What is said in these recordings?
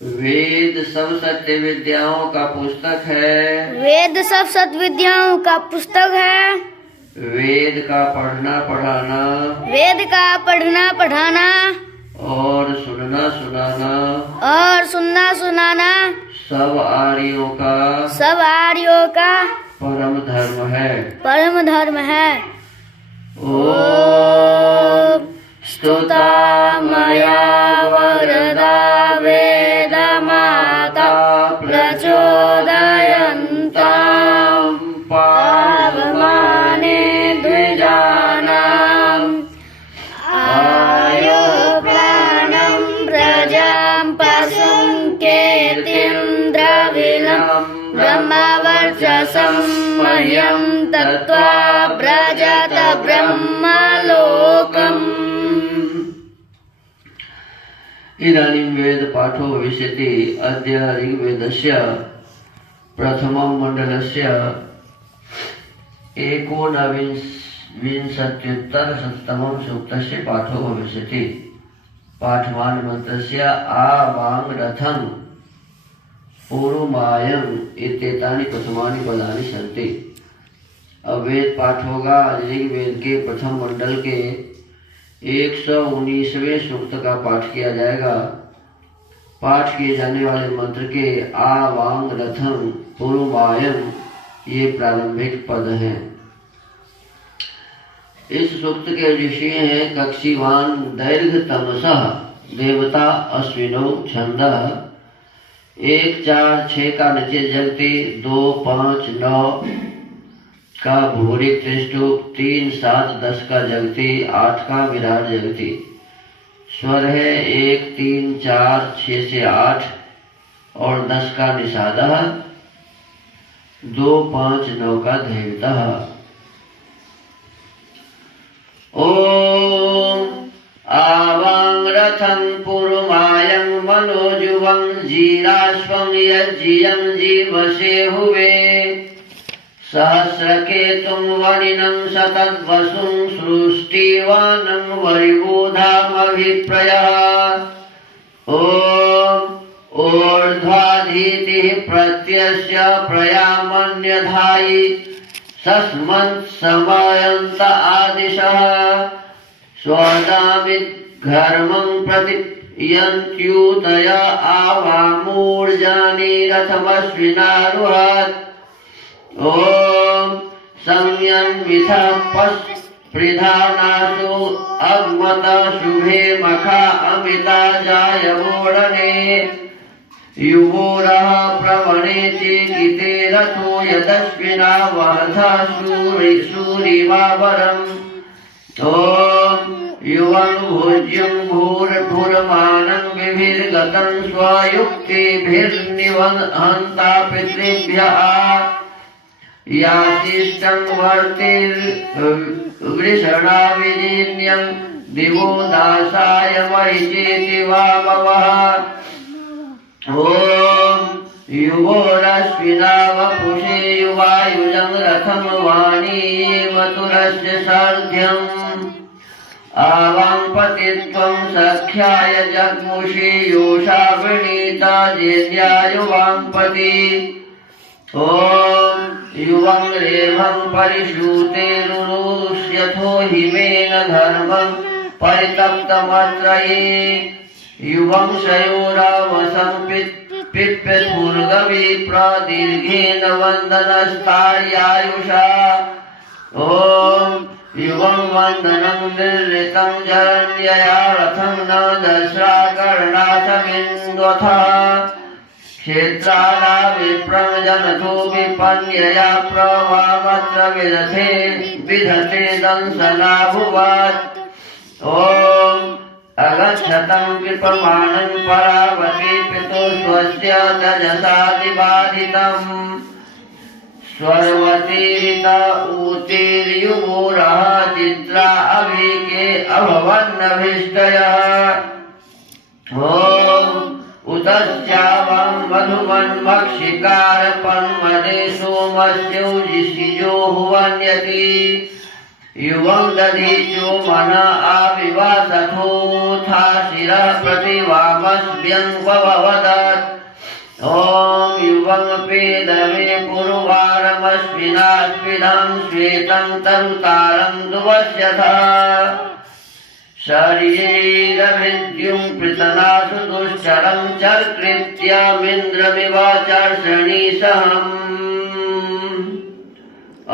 वेद सब सत्य विद्याओं का पुस्तक है। वेद सब सत्विद्याओं का पुस्तक है। वेद का पढ़ना पढ़ाना, वेद का पढ़ना पढ़ाना और सुनना सुनाना और सुनना सुनाना सब आर्यों का परम धर्म है। परम धर्म है। ओम स्तुता मया वरदा वेद माता प्रचोदयन्तां पावमाने द्विजानाम् आयो प्राणं प्रजां पशुं केतीन्द्रविलं ब्रह्मवर्चसं मह्यं तत्त्वा व्रजत ब्रह्मलोकम्। इदानीं वेद पाठो भविष्यति। अद्य ऋग्वेदस्य प्रथमं मण्डलस्य एकोनविंशत्युत्तरशततमं सूक्तस्य पाठो भविष्यति। पाठमान मन्त्रस्य आवां रथं पूर्वमायम् इत्येतानि प्रथमानि पदानि सन्ति। अब वेद पाठ होगा। ऋग्वेद के प्रथम मंडल के 119वें सूक्त का पाठ किया जाएगा। पाठ किए जाने वाले मंत्र के आवांग रथम पूर्वमायम ये प्रारंभिक पद हैं। इस सूक्त के ऋषि हैं कक्षीवान दैर्घ्य तमसः देवता अश्विनो छंदः 1 4 6 का नीचे जगती 2 5 9 का भूरी त्रिष्टुप 3 7 10 का जगती 8 का विराट जगती। स्वर है 1 3 4 6 से 8 और 10 का निषादः 2 5 9 का धैर्यतः। ओम आवां रथं पूर्वमायं मनोजुवं जीराश्वं यज्जियं जीवसे हुवे सहस्रकेतुं वरिणं शतद्वसुं सृष्टिवानं वरिबोधामभिप्रयः। ओम ऊर्ध्वाधीतिः प्रत्यस्य प्रयामन्यधायि सस्मन् समयन्त आदिशः स्वदामिद्घर्मं प्रति यन्त्यूतय आवामूर्जानि रथमश्विनारुहत्। ओम संयन्वितः पस्पृधानासु अग्मत शुभे मखा अमिता जायवोडने युवोरः प्रवणे चिकिते रथो यदश्विना वहथा सूरिमावरम्। ओम युवं भोज्यं भूर्भुरमानं विभिर्गतं स्वयुक्तिभिर्निवहन्ता पितृभ्यः यासिष्ठं वर्तिर्वृषणा विजीर्ण्यं दिवो दासाय वैचेति वामवः। ओम युवोरश्विना वपुषे युवायुजं रथं वाणी मथुरस्य सार्ध्यम् आवां पतित्वं सख्याय जग्मुषि योषा वृणीता जेन्यायुवांपति। ओम युवं रेभं परिषूतेरुरुष्यथो हिमेन धर्मं परितप्तमत्रये युवं शयोरावसं पिप्पथुर्गवी प्रदीर्घेन वन्दनस्तार्यायुषा। ओम युवं वन्दनं निर्ऋतं जरण्यया रथं न दस्रा कर्णासमिन्द्वथः क्षेत्राला विप्रं जनतो विपन्यया प्रवामत्र विधते दंसना भुवत्। ओम अगच्छतं कृपमाणं परावती पितुः स्वस्य तजसादिबाधितम् स्वर्वतीरित ऊतिर्युवोरः चित्रा अभिके अभवन्नभीष्टयः। ओम उतस्यावं मधुमन्मक्षिकारपन्मदे सोमस्योजिषिजो हुवन्यति युवं दधीचो मन आविवासथोथा शिरः प्रतिवामस्व्यङ्ववदत् ॐ युवमपेदवे पुरुवारमस्मिनास्मिदं श्वेतं तरुतारं दुवस्यथा शरीरभिद्युं पृतनासु दुश्चरं चर्कृत्यमिन्द्रमिवाचर्षणि सहम्।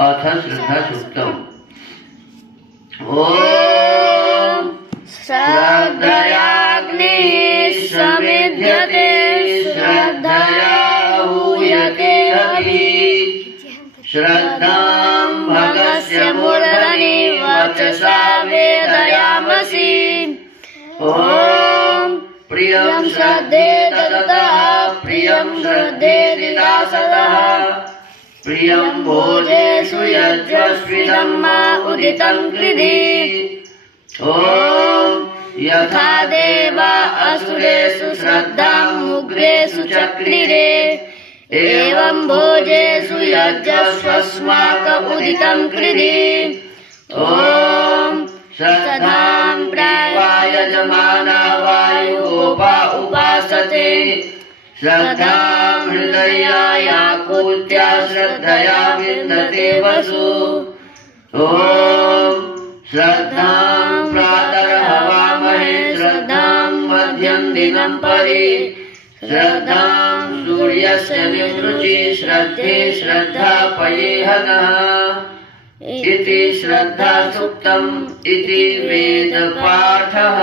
अथ श्रद्धासूक्तम्। ॐ श्रद्धयाग्निः समिध्यते श्रद्धया हूयते हविः श्रद्धां भगस्य मूर्धनि वचसा वेदयामसि। ॐ प्रियं श्रद्धेत ततः प्रियं श्रद्धेति दासतः प्रियं भोजेषु यज्वस्विदं मा उदितं कृधि। ॐ यथा देवा असुरेषु श्रद्धां मुग्रेषु चक्रिरे एवं भोजेषु यज्वस्वस्माक उदितं कृधि। ॐ श्रद्धां प्राप्त्वा यजमाना वायुगोपा उपासते श्रद्धां हृदयायाकुत्या श्रद्धया विन्दते वसु। ॐ श्रद्धां प्रातर्हवामहे श्रद्धां मध्यं दिनं परि श्रद्धां सूर्यस्य निवृचि श्रद्धे श्रद्धापयेहनः इति श्रद्धासूक्तम् इति वेदपाठः।